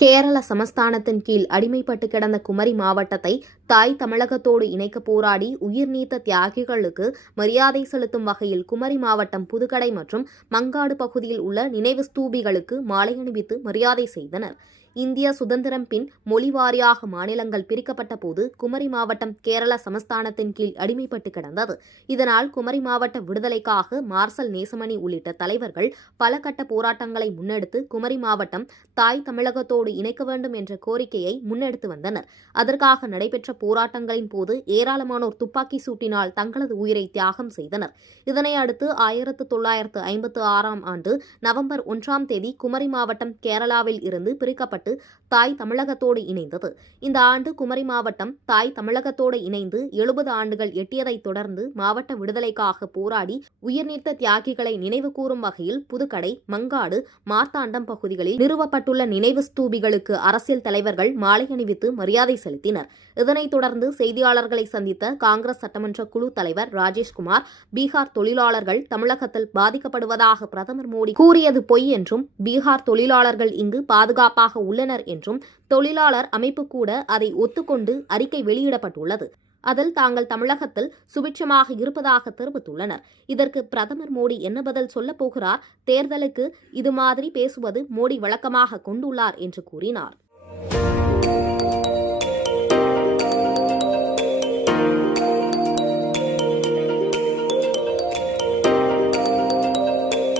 கேரள சமஸ்தானத்தின் கீழ் அடிமைப்பட்டு கிடந்த குமரி மாவட்டத்தை தாய் தமிழகத்தோடு இணைக்க போராடி உயிர்நீத்த தியாகிகளுக்கு மரியாதை செலுத்தும் வகையில் குமரி மாவட்டம் புதுக்கடை மற்றும் மங்காடு பகுதியில் உள்ள நினைவு ஸ்தூபிகளுக்கு மாலை அணிவித்து மரியாதை செய்தனர். இந்திய சுதந்திரம் பின் மொழி வாரியாக மாநிலங்கள் பிரிக்கப்பட்ட போது குமரி மாவட்டம் கேரள சமஸ்தானத்தின் கீழ் அடிமைப்பட்டு கிடந்தது. இதனால் குமரி மாவட்ட விடுதலைக்காக மார்சல் நேசமணி உள்ளிட்ட தலைவர்கள் பல கட்ட போராட்டங்களை முன்னெடுத்து குமரி மாவட்டம் தாய் தமிழகத்தோடு இணைக்க வேண்டும் என்ற கோரிக்கையை முன்னெடுத்து வந்தனர். அதற்காக நடைபெற்ற போராட்டங்களின் போது ஏராளமானோர் துப்பாக்கி சூட்டினால் தங்களது உயிரை தியாகம் செய்தனர். இதனை அடுத்து 1956 ஆண்டு நவம்பர் 1 குமரி மாவட்டம் கேரளாவில் இருந்து பிரிக்கப்பட்டு தாய் தமிழகத்தோடு இணைந்தது. இந்த ஆண்டு குமரி மாவட்டம் தாய் தமிழகத்தோடு இணைந்து 70 ஆண்டுகள் எட்டியதைத் தொடர்ந்து மாவட்ட விடுதலைக்காக போராடி உயிர்நீத்த தியாகிகளை நினைவு கூறும் வகையில் புதுக்கடை, மங்காடு, மார்த்தாண்டம் பகுதிகளில் நிறுவப்பட்டுள்ள நினைவு ஸ்தூபிகளுக்கு அரசியல் தலைவர்கள் மாலை அணிவித்து மரியாதை செலுத்தினர். இதனைத் தொடர்ந்து செய்தியாளர்களை சந்தித்த காங்கிரஸ் சட்டமன்ற குழு தலைவர் ராஜேஷ்குமார், பீகார் தொழிலாளர்கள் தமிழகத்தில் பாதிக்கப்படுவதாக பிரதமர் மோடி கூறியது பொய் என்றும், பீகார் தொழிலாளர்கள் இங்கு பாதுகாப்பாக உள்ளனர் என்றும் தொழிலாளர் அமைப்பு கூட அதை ஒத்துக்கொண்டு அறிக்கை வெளியிடப்பட்டுள்ளது. அதில் தாங்கள் தமிழகத்தில் சுபிட்சமாக இருப்பதாக தெரிவித்துள்ளனர். இதற்கு பிரதமர் மோடி என்ன பதில் சொல்லப் போகிறார்? தேர்தலுக்கு இது மாதிரி பேசுவது மோடி வழக்கமாக கொண்டுள்ளார் என்று கூறினார்.